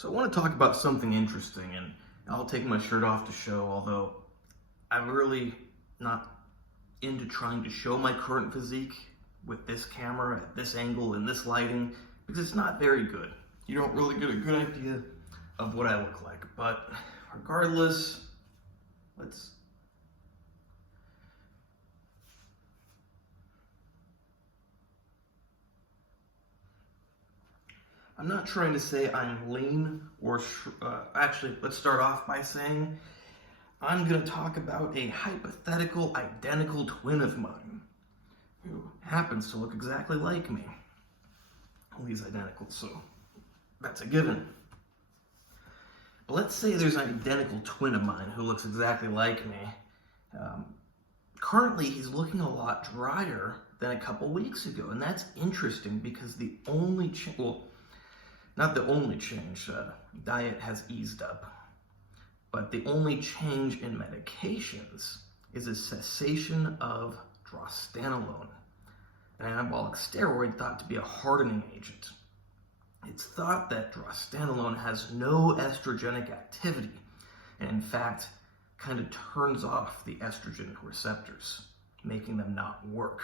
So I want to talk about something interesting, and I'll take my shirt off to show, although I'm really not into trying to show my current physique with this camera, at this angle, in this lighting, because it's not very good. You don't really get a good idea of what I look like. But regardless, I'm not trying to say I'm lean or, actually, let's start off by saying I'm going to talk about a hypothetical identical twin of mine who happens to look exactly like me. Well, he's identical, so that's a given. But let's say there's an identical twin of mine who looks exactly like me. Currently, he's looking a lot drier than a couple weeks ago, and that's interesting because the only change, well, not the only change, diet has eased up, but the only change in medications is a cessation of Drostanolone, an anabolic steroid thought to be a hardening agent. It's thought that Drostanolone has no estrogenic activity, and in fact, kind of turns off the estrogen receptors, making them not work.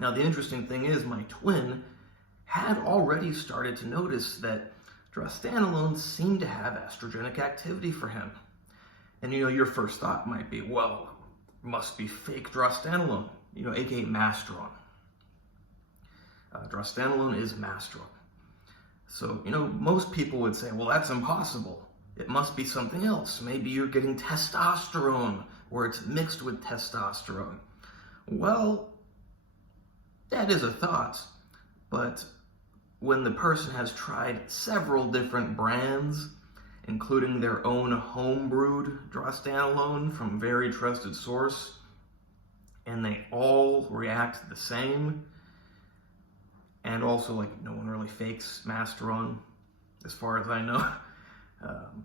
Now, the interesting thing is my twin had already started to notice that Drostanolone seemed to have estrogenic activity for him. And your first thought might be, well, must be fake Drostanolone, aka Masteron. Drostanolone is Masteron. So, most people would say, well, that's impossible. It must be something else. Maybe you're getting testosterone, or it's mixed with testosterone. Well, that is a thought, but when the person has tried several different brands, including their own home-brewed Drostanolone from a very trusted source, and they all react the same, and also, no one really fakes Masteron, as far as I know.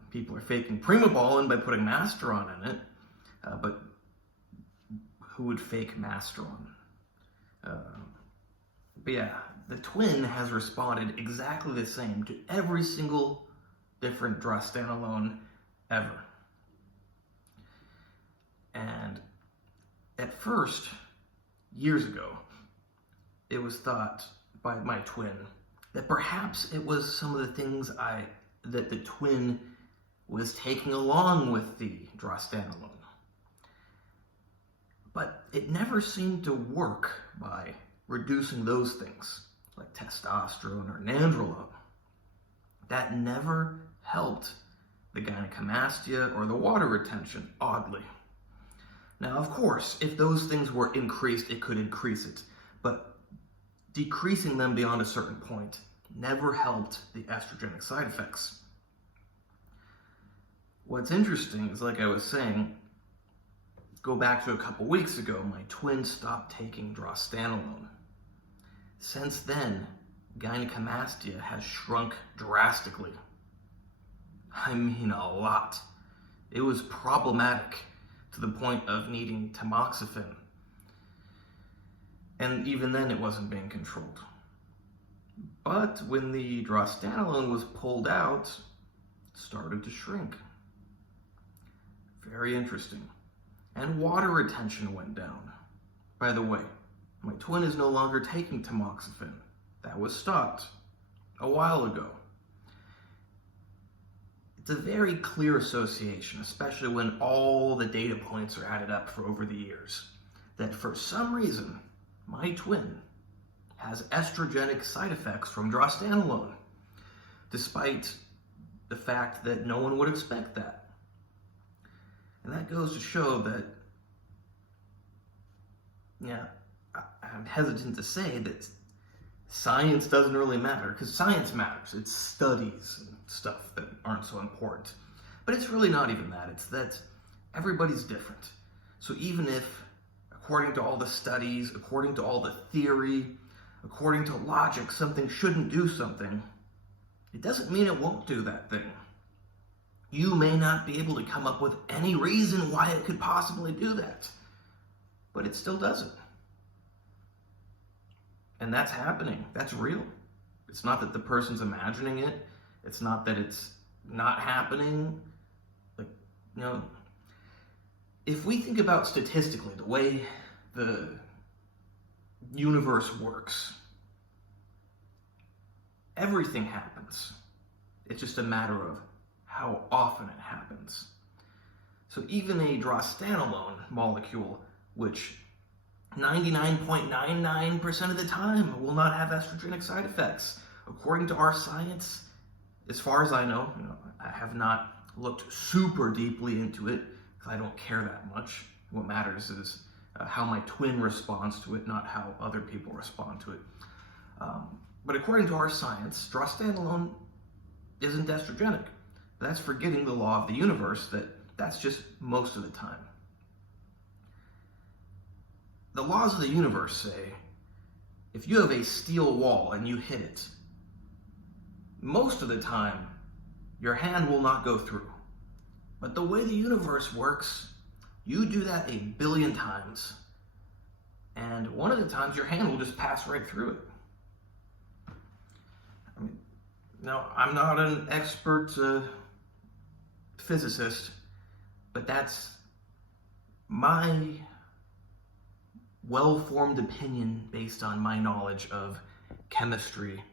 People are faking Primobolan by putting Masteron in it, but who would fake Masteron? But yeah, the twin has responded exactly the same to every single different Drostanolone ever. And at first, years ago, it was thought by my twin that perhaps it was some of the things that the twin was taking along with the Drostanolone. But it never seemed to work by reducing those things, like testosterone or nandrolone. That never helped the gynecomastia or the water retention, oddly. Now, of course, if those things were increased, it could increase it, but decreasing them beyond a certain point never helped the estrogenic side effects. What's interesting is, like I was saying, go back to a couple weeks ago, my twin stopped taking Drostanolone. Since then, gynecomastia has shrunk drastically. I mean, a lot. It was problematic to the point of needing tamoxifen. And even then, it wasn't being controlled. But when the Drostanolone was pulled out, it started to shrink. Very interesting. And water retention went down. By the way, my twin is no longer taking tamoxifen. That was stopped a while ago. It's a very clear association, especially when all the data points are added up for over the years, that for some reason, my twin has estrogenic side effects from Drostanolone, despite the fact that no one would expect that. And that goes to show that, I'm hesitant to say that science doesn't really matter, because science matters. It's studies and stuff that aren't so important. But it's really not even that. It's that everybody's different. So even if, according to all the studies, according to all the theory, according to logic, something shouldn't do something, it doesn't mean it won't do that thing. You may not be able to come up with any reason why it could possibly do that, but it still does it. And that's happening. That's real. It's not that the person's imagining it. It's not that it's not happening. Like, you know, if we think about statistically the way the universe works, everything happens. It's just a matter of how often it happens. So even a Drostanolone molecule, which 99.99% of the time will not have estrogenic side effects, according to our science, as far as I know, I have not looked super deeply into it because I don't care that much. What matters is how my twin responds to it, not how other people respond to it. But according to our science, Drostanolone isn't estrogenic. That's forgetting the law of the universe, that's just most of the time. The laws of the universe say, if you have a steel wall and you hit it, most of the time, your hand will not go through. But the way the universe works, you do that 1 billion times, and one of the times your hand will just pass right through it. Now, I'm not an expert physicist, but that's my well-formed opinion based on my knowledge of chemistry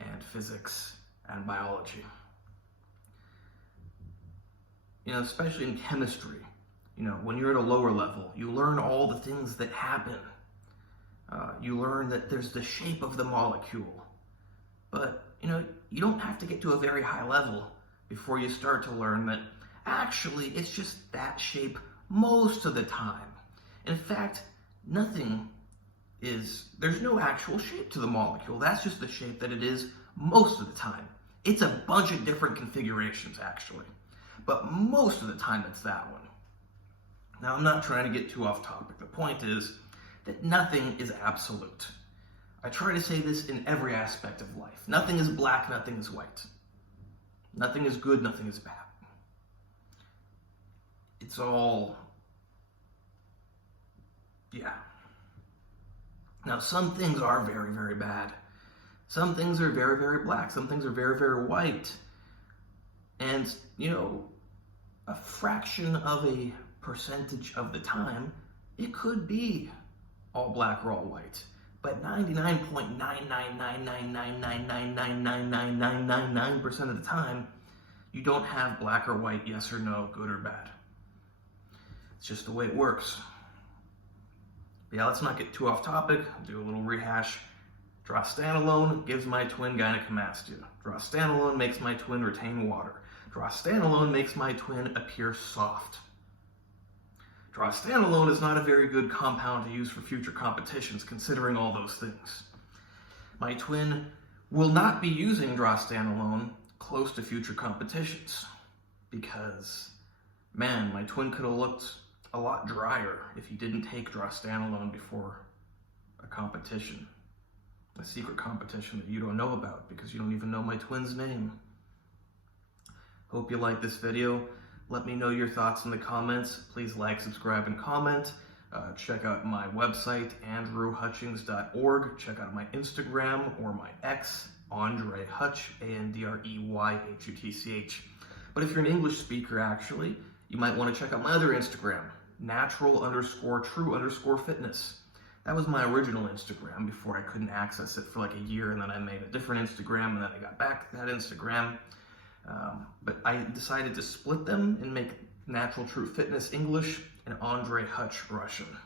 and physics and biology. Especially in chemistry, when you're at a lower level, you learn all the things that happen. You learn that there's the shape of the molecule. But, you don't have to get to a very high level before you start to learn that actually it's just that shape most of the time. In fact, there's no actual shape to the molecule. That's just the shape that it is most of the time. It's a bunch of different configurations, actually. But most of the time, it's that one. Now, I'm not trying to get too off topic. The point is that nothing is absolute. I try to say this in every aspect of life. Nothing is black, nothing is white. Nothing is good, nothing is bad. It's all, Now, some things are very, very bad. Some things are very, very black. Some things are very, very white. And, a fraction of a percentage of the time, it could be all black or all white. But 99.99999999999% of the time, you don't have black or white, yes or no, good or bad. It's just the way it works. But let's not get too off topic. I'll do a little rehash. Drostanolone gives my twin gynecomastia. Drostanolone makes my twin retain water. Drostanolone makes my twin appear soft. Drostanolone is not a very good compound to use for future competitions, considering all those things. My twin will not be using Drostanolone close to future competitions, because, man, my twin could have looked a lot drier if he didn't take Drostanolone before a competition. A secret competition that you don't know about because you don't even know my twin's name. Hope you like this video. Let me know your thoughts in the comments. Please like, subscribe, and comment. Check out my website, AndreyHutchings.org. Check out my Instagram or my X, AndreyHutch, AndreyHutch. But if you're an English speaker, actually, you might want to check out my other Instagram, natural_true_fitness. That was my original Instagram before I couldn't access it for like a year, and then I made a different Instagram, and then I got back to that Instagram. But I decided to split them and make Natural True Fitness English and AndreyHutch Russian.